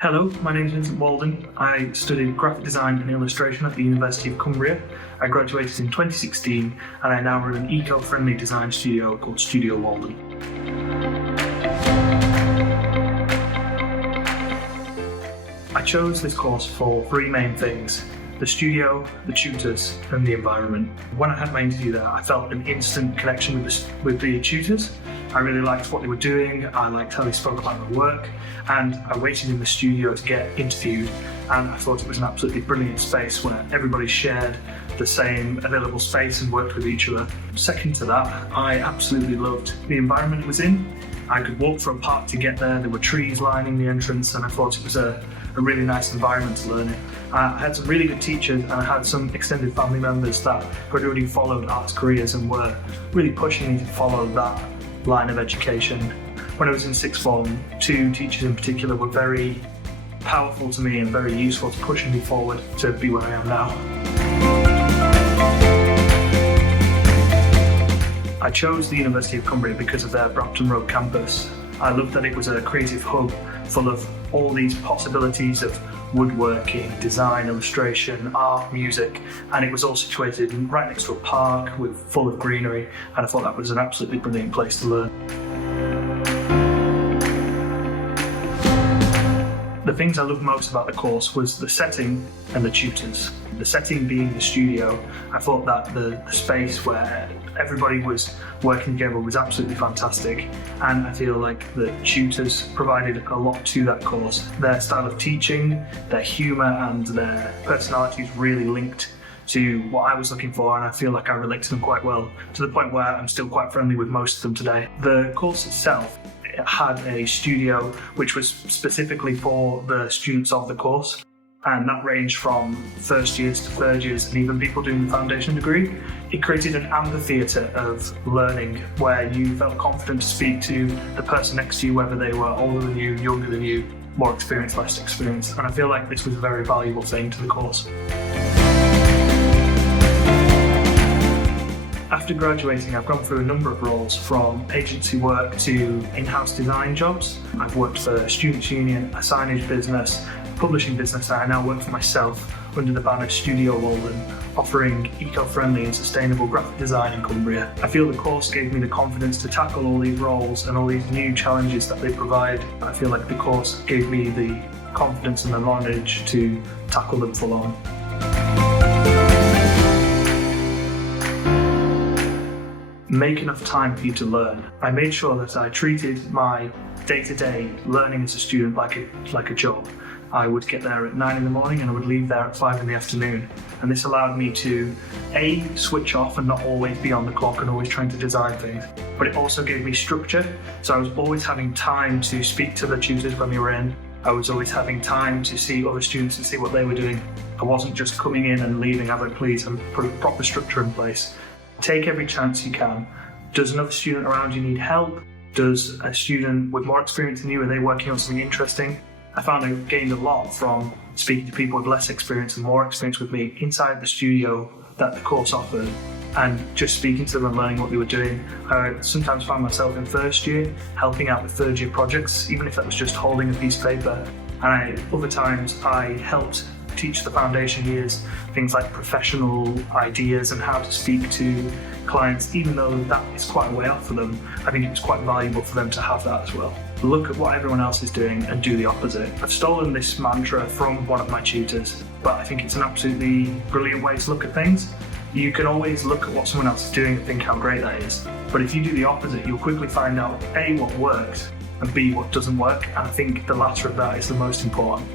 Hello, my name is Vincent Walden. I studied graphic design and illustration at the University of Cumbria. I graduated in 2016 and I now run an eco-friendly design studio called Studio Walden. I chose this course for three main things: the studio, the tutors and the environment. When I had my interview there, I felt an instant connection with the tutors. I really liked what they were doing, I liked how they spoke about their work, and I waited in the studio to get interviewed, and I thought it was an absolutely brilliant space where everybody shared the same available space and worked with each other. Second to that, I absolutely loved the environment it was in. I could walk for a park to get there were trees lining the entrance, and I thought it was a really nice environment to learn in. I had some really good teachers and I had some extended family members that had already followed arts careers and were really pushing me to follow that line of education. When I was in sixth form, two teachers in particular were very powerful to me and very useful to pushing me forward to be where I am now. I chose the University of Cumbria because of their Brampton Road campus. I loved that it was a creative hub full of all these possibilities of woodworking, design, illustration, art, music, and it was all situated right next to a park full of greenery, and I thought that was an absolutely brilliant place to learn. The things I loved most about the course was the setting and the tutors. The setting being the studio, I thought that the space where everybody was working together was absolutely fantastic, and I feel like the tutors provided a lot to that course. Their style of teaching, their humour and their personalities really linked to what I was looking for, and I feel like I relate to them quite well, to the point where I'm still quite friendly with most of them today. The course itself had a studio which was specifically for the students of the course, and that ranged from first years to third years and even people doing the foundation degree. It created an amphitheatre of learning where you felt confident to speak to the person next to you, whether they were older than you, younger than you, more experienced, less experienced, and I feel like this was a very valuable thing to the course. After graduating, I've gone through a number of roles, from agency work to in-house design jobs. I've worked for a students' union, a signage business, a publishing business, and I now work for myself under the banner Studio Walden, offering eco-friendly and sustainable graphic design in Cumbria. I feel the course gave me the confidence to tackle all these roles and all these new challenges that they provide. I feel like the course gave me the confidence and the knowledge to tackle them full on. Make enough time for you to learn. I made sure that I treated my day-to-day learning as a student like a job. I would get there at 9 in the morning and I would leave there at 5 in the afternoon. And this allowed me to switch off and not always be on the clock and always trying to design things. But it also gave me structure. So I was always having time to speak to the tutors when we were in. I was always having time to see other students and see what they were doing. I wasn't just coming in and leaving as I please, and put a proper structure in place. Take every chance you can. Does another student around you need help? Does a student with more experience than you, are they working on something interesting? I found I gained a lot from speaking to people with less experience and more experience with me inside the studio that the course offered, and just speaking to them and learning what they were doing. I sometimes found myself in first year helping out with third year projects, even if that was just holding a piece of paper. And other times I helped teach the foundation years things like professional ideas and how to speak to clients. Even though that is quite a way off for them, I think it was quite valuable for them to have that as well. Look at what everyone else is doing and do the opposite. I've stolen this mantra from one of my tutors, but I think it's an absolutely brilliant way to look at things. You can always look at what someone else is doing and think how great that is, but if you do the opposite, you'll quickly find out A, what works, and B, what doesn't work, and I think the latter of that is the most important.